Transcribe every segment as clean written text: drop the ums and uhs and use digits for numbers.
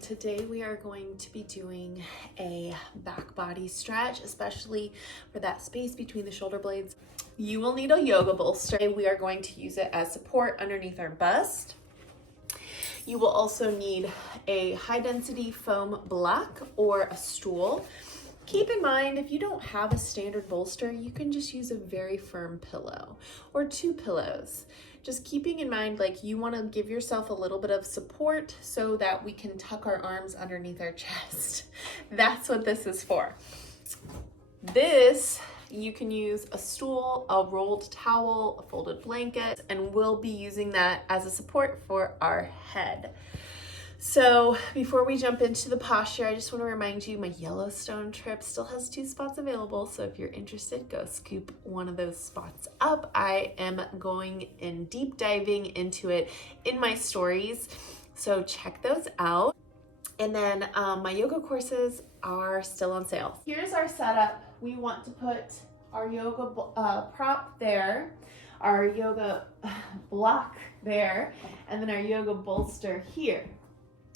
Today we are going to be doing a back body stretch, especially for that space between the shoulder blades. You will need a yoga bolster. We are going to use it as support underneath our bust. You will also need a high density foam block or a stool. Keep in mind, if you don't have a standard bolster, you can just use a very firm pillow or two pillows. Just keeping in mind, like, you want to give yourself a little bit of support so that we can tuck our arms underneath our chest. That's what this is for. This, you can use a stool, a rolled towel, a folded blanket, and we'll be using that as a support for our head. So before we jump into the posture, I just want to remind you my Yellowstone trip still has 2 spots available. So if you're interested, go scoop one of those spots up. I am going and deep diving into it in my stories. So check those out. And then my yoga courses are still on sale. Here's our setup. We want to put our yoga prop there, our yoga block there, and then our yoga bolster here.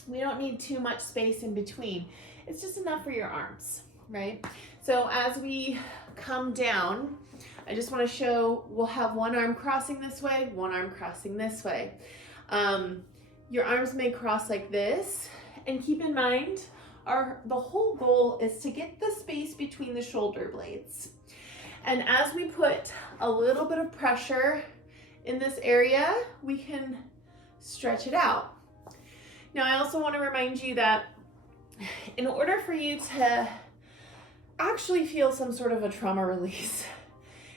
We don't need too much space in between. It's just enough for your arms, right? So as we come down, I just want to show, we'll have one arm crossing this way, one arm crossing this way. Your arms may cross like this, and keep in mind, the whole goal is to get the space between the shoulder blades. And as we put a little bit of pressure in this area, we can stretch it out. Now, I also want to remind you that in order for you to actually feel some sort of a trauma release,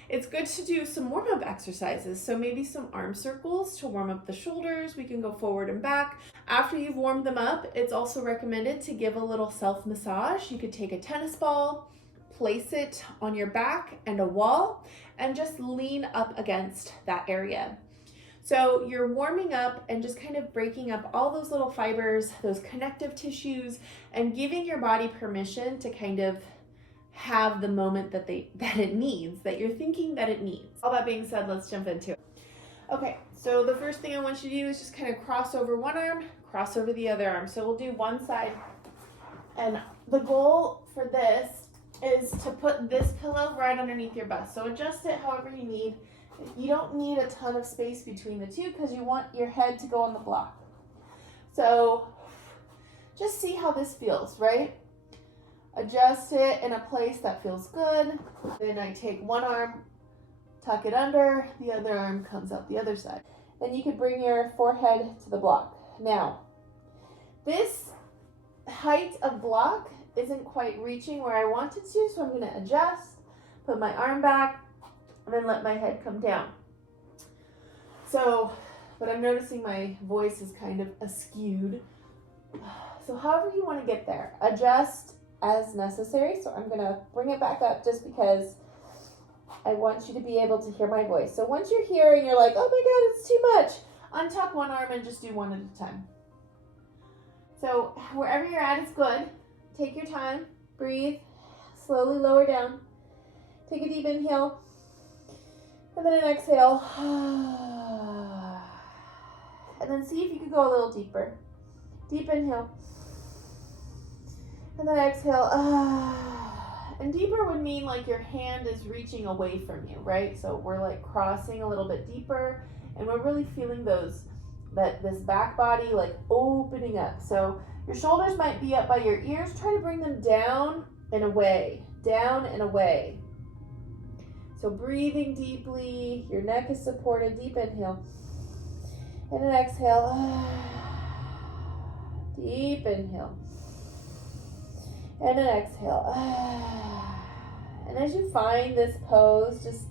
it's good to do some warm-up exercises. So maybe some arm circles to warm up the shoulders. We can go forward and back. After you've warmed them up, it's also recommended to give a little self-massage. You could take a tennis ball, place it on your back and a wall, and just lean up against that area. So you're warming up and just kind of breaking up all those little fibers, those connective tissues, and giving your body permission to kind of have the moment that it needs, that you're thinking that it needs. All that being said, let's jump into it. Okay, so the first thing I want you to do is just kind of cross over one arm, cross over the other arm. So we'll do one side, and the goal for this is to put this pillow right underneath your bust. So adjust it however you need. You don't need a ton of space between the two because you want your head to go on the block. So just see how this feels, right? Adjust it in a place that feels good. Then I take one arm, tuck it under, the other arm comes out the other side. Then you could bring your forehead to the block. Now, this height of block isn't quite reaching where I want it to, so I'm going to adjust, put my arm back, and then let my head come down. So, but I'm noticing my voice is kind of askewed. So however you want to get there, adjust as necessary. So I'm gonna bring it back up just because I want you to be able to hear my voice. So once you're here and you're like, oh my God, it's too much, untuck one arm and just do one at a time. So wherever you're at is good. Take your time, breathe, slowly lower down. Take a deep inhale. And then an exhale. And then see if you could go a little deeper. Deep inhale. And then exhale. And deeper would mean like your hand is reaching away from you, right? So we're like crossing a little bit deeper, and we're really feeling this back body like opening up. So your shoulders might be up by your ears. Try to bring them down and away. Down and away. So breathing deeply, your neck is supported, deep inhale. And an exhale. Deep inhale. And an exhale. And as you find this pose, just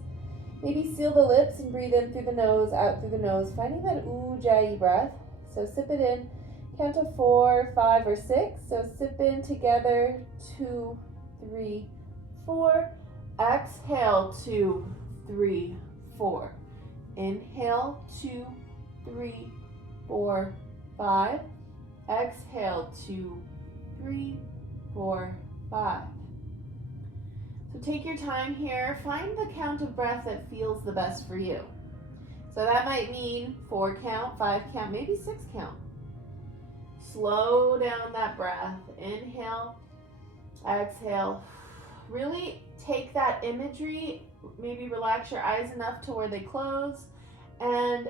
maybe seal the lips and breathe in through the nose, out through the nose, finding that Ujjayi breath. So sip it in, count to 4, 5, or 6. So sip in together, 2, 3, 4. Exhale, 2, 3, 4. Inhale, 2, 3, 4, 5. Exhale, 2, 3, 4, 5. So take your time here. Find the count of breath that feels the best for you. So that might mean 4 count, 5 count, maybe 6 count. Slow down that breath. Inhale, exhale. Really take that imagery, maybe relax your eyes enough to where they close, and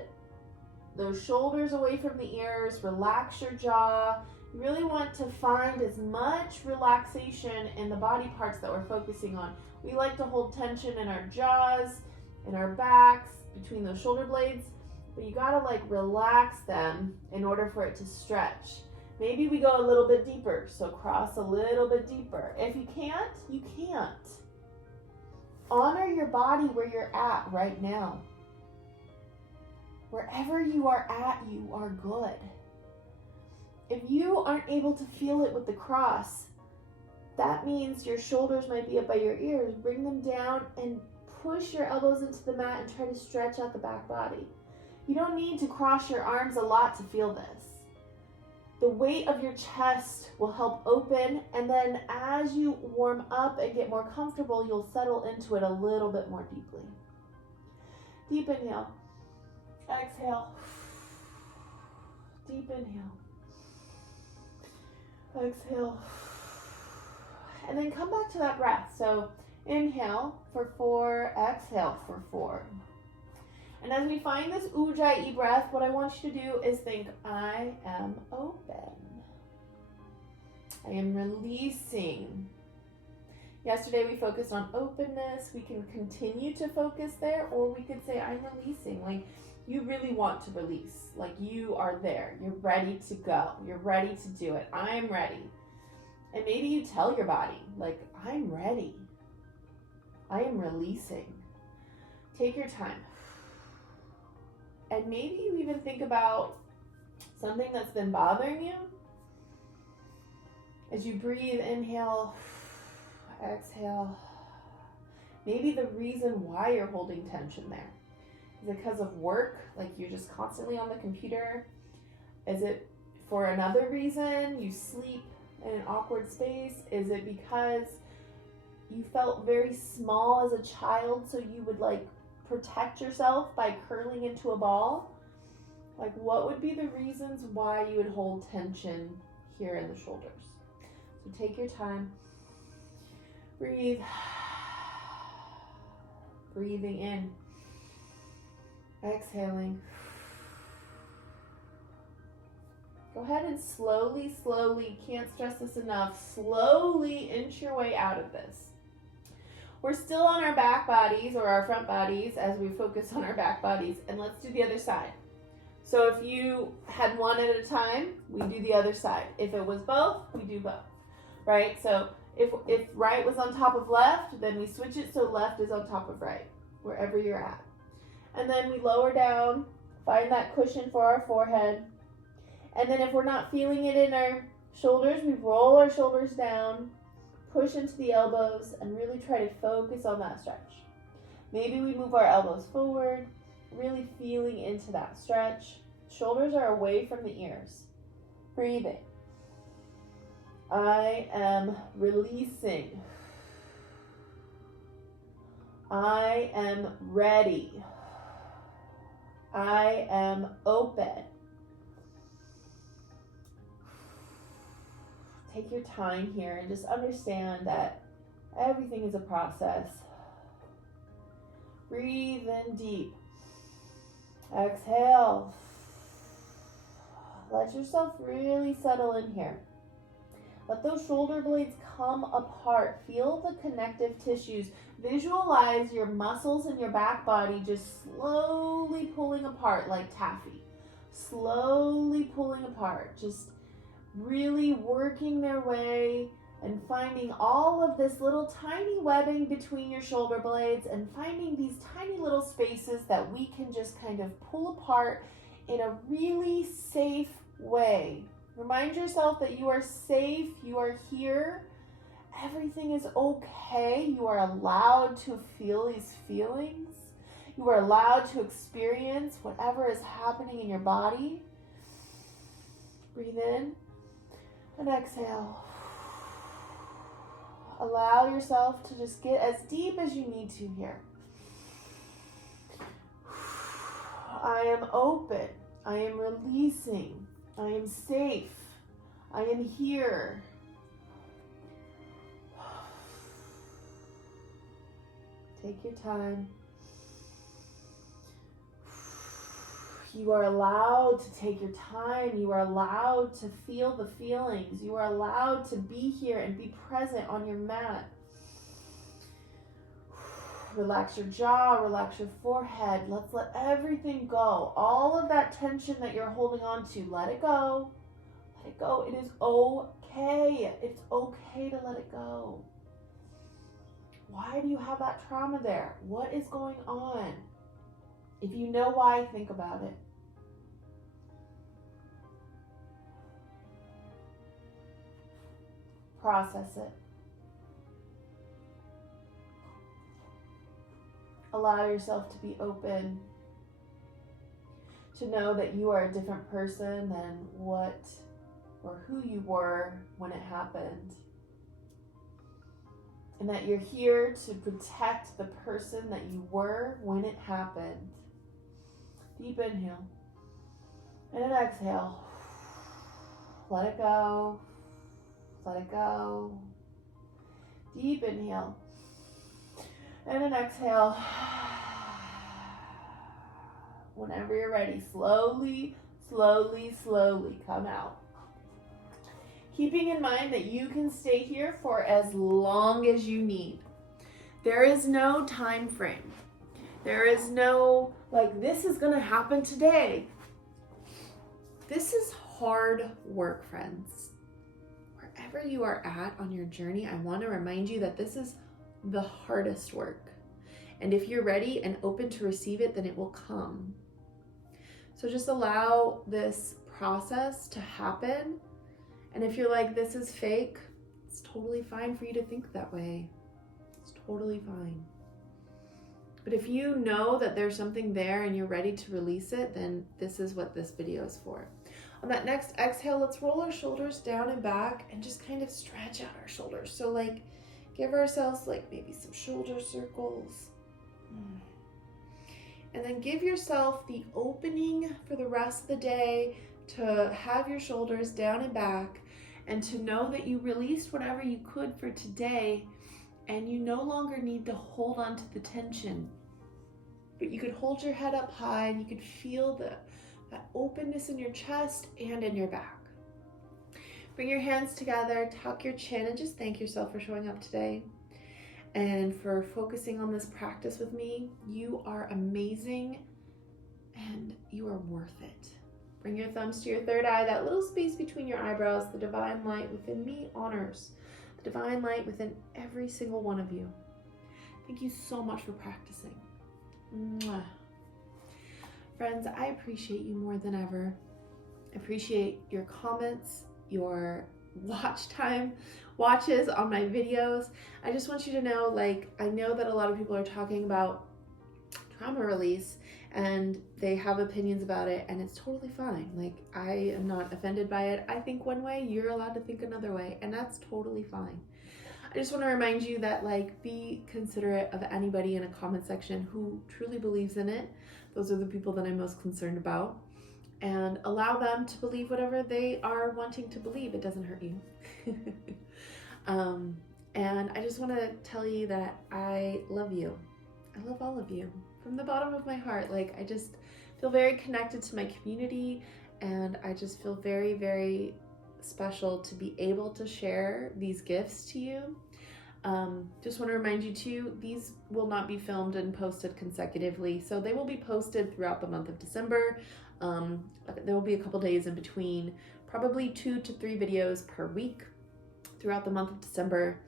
those shoulders away from the ears, relax your jaw. You really want to find as much relaxation in the body parts that we're focusing on. We like to hold tension in our jaws, in our backs, between those shoulder blades, but you gotta like relax them in order for it to stretch. Maybe we go a little bit deeper, so cross a little bit deeper. If you can't, you can't. Honor your body where you're at right now. Wherever you are at, you are good. If you aren't able to feel it with the cross, that means your shoulders might be up by your ears. Bring them down and push your elbows into the mat and try to stretch out the back body. You don't need to cross your arms a lot to feel this. The weight of your chest will help open, and then as you warm up and get more comfortable, you'll settle into it a little bit more deeply. Deep inhale. Exhale. Deep inhale. Exhale. And then come back to that breath. So inhale for 4, exhale for 4. And as we find this ujjayi breath, what I want you to do is think, I am open. I am releasing. Yesterday we focused on openness. We can continue to focus there, or we could say, I'm releasing. Like you really want to release. Like you are there. You're ready to go. You're ready to do it. I'm ready. And maybe you tell your body, like, I'm ready. I am releasing. Take your time. And maybe you even think about something that's been bothering you. As you breathe, inhale, exhale. Maybe the reason why you're holding tension there is it because of work, like you're just constantly on the computer? Is it for another reason? You sleep in an awkward space? Is it because you felt very small as a child, so you would like protect yourself by curling into a ball? Like what would be the reasons why you would hold tension here in the shoulders? So take your time. Breathe. Breathing in. Exhaling. Go ahead and slowly, can't stress this enough, slowly inch your way out of this. We're still on our back bodies or our front bodies as we focus on our back bodies, and let's do the other side. So if you had one at a time, we do the other side. If it was both, we do both, right? So if right was on top of left, then we switch it so left is on top of right, wherever you're at. And then we lower down, find that cushion for our forehead. And then if we're not feeling it in our shoulders, we roll our shoulders down, push into the elbows, and really try to focus on that stretch. Maybe we move our elbows forward, really feeling into that stretch. Shoulders are away from the ears. Breathing. I am releasing. I am ready. I am open. Take your time here and just understand that everything is a process. Breathe in deep. Exhale. Let yourself really settle in here. Let those shoulder blades come apart. Feel the connective tissues. Visualize your muscles in your back body just slowly pulling apart like taffy. Slowly pulling apart. Just really working their way and finding all of this little tiny webbing between your shoulder blades and finding these tiny little spaces that we can just kind of pull apart in a really safe way. Remind yourself that you are safe, you are here, everything is okay, you are allowed to feel these feelings, you are allowed to experience whatever is happening in your body. Breathe in and exhale. Allow yourself to just get as deep as you need to here. I am open. I am releasing. I am safe. I am here. Take your time. You are allowed to take your time. You are allowed to feel the feelings. You are allowed to be here and be present on your mat. Relax your jaw, relax your forehead. Let's let everything go. All of that tension that you're holding on to, let it go. Let it go. It is okay. It's okay to let it go. Why do you have that trauma there? What is going on? If you know why, think about it. Process it. Allow yourself to be open, to know that you are a different person than what or who you were when it happened. And that you're here to protect the person that you were when it happened. Deep inhale. And an exhale. Let it go. Let it go. Deep inhale. And an exhale. Whenever you're ready, slowly, slowly, slowly come out. Keeping in mind that you can stay here for as long as you need. There is no time frame. There is no, like, this is gonna happen today. This is hard work, friends. Wherever you are at on your journey, I want to remind you that this is the hardest work. And if you're ready and open to receive it, then it will come. So just allow this process to happen. And if you're like, this is fake, it's totally fine for you to think that way. It's totally fine. But if you know that there's something there and you're ready to release it, then this is what this video is for. On that next exhale, let's roll our shoulders down and back and just kind of stretch out our shoulders. So like, give ourselves like maybe some shoulder circles. And then give yourself the opening for the rest of the day to have your shoulders down and back and to know that you released whatever you could for today and you no longer need to hold on to the tension. But you could hold your head up high and you could feel that openness in your chest and in your back. Bring your hands together, tuck your chin, and just thank yourself for showing up today and for focusing on this practice with me. You are amazing and you are worth it. Bring your thumbs to your third eye, that little space between your eyebrows. The divine light within me honors the divine light within every single one of you. Thank you so much for practicing. Mwah. Friends, I appreciate you more than ever. I appreciate your comments, your watches on my videos. I just want you to know, like, I know that a lot of people are talking about trauma release and they have opinions about it, and it's totally fine. Like, I am not offended by it. I think one way, you're allowed to think another way, and that's totally fine. I just want to remind you that, like, be considerate of anybody in a comment section who truly believes in it. Those are the people that I'm most concerned about. And allow them to believe whatever they are wanting to believe. It doesn't hurt you. And I just want to tell you that I love you. I love all of you from the bottom of my heart. Like, I just feel very connected to my community, and I just feel very, very special to be able to share these gifts to you. Just want to remind you too, these will not be filmed and posted consecutively, so they will be posted throughout the month of December. There will be a couple days in between, probably 2 to 3 videos per week throughout the month of December.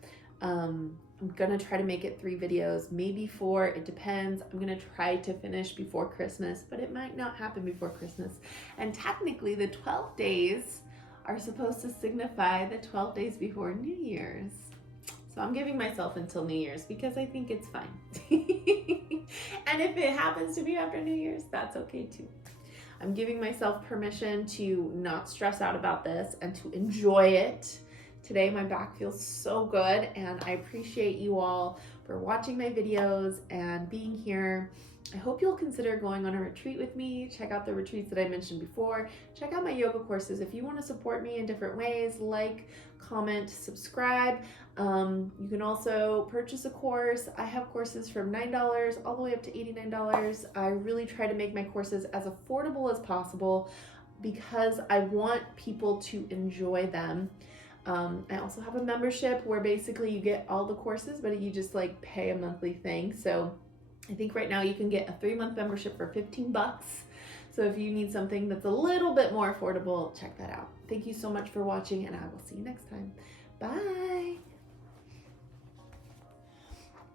I'm gonna try to make it 3 videos, maybe 4, it depends. I'm gonna try to finish before Christmas, but it might not happen before Christmas. And technically the 12 days are supposed to signify the 12 days before New Year's. So I'm giving myself until New Year's because I think it's fine. And if it happens to be after New Year's, that's okay too. I'm giving myself permission to not stress out about this and to enjoy it. Today my back feels so good, and I appreciate you all for watching my videos and being here I hope you'll consider going on a retreat with me. Check out the retreats that I mentioned before. Check out my yoga courses. If you want to support me in different ways, like, comment, subscribe. You can also purchase a course. I have courses from $9 all the way up to $89. I really try to make my courses as affordable as possible because I want people to enjoy them. I also have a membership where basically you get all the courses, but you just like pay a monthly thing. So I think right now you can get a 3-month membership for $15. So if you need something that's a little bit more affordable, check that out. Thank you so much for watching, and I will see you next time. Bye.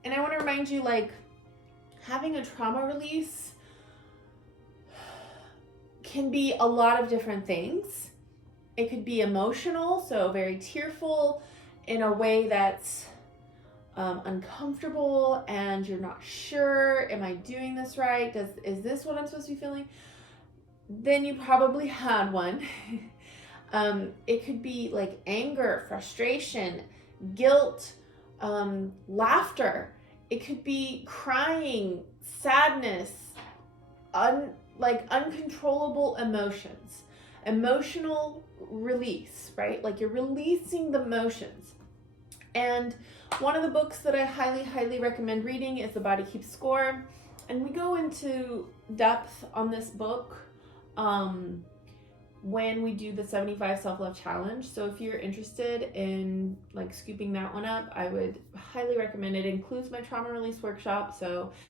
And I want to remind you, like, having a trauma release can be a lot of different things. It could be emotional, so very tearful in a way that's uncomfortable and you're not sure, am I doing this right? Is this what I'm supposed to be feeling? Then you probably had one. It could be like anger, frustration, guilt, laughter. It could be crying, sadness, uncontrollable emotions, emotional release, right? Like you're releasing the emotions. And one of the books that I highly recommend reading is The Body Keeps Score. And we go into depth on this book when we do the 75 Self-Love Challenge. So if you're interested in like scooping that one up, I would highly recommend it. It includes my trauma release workshop. So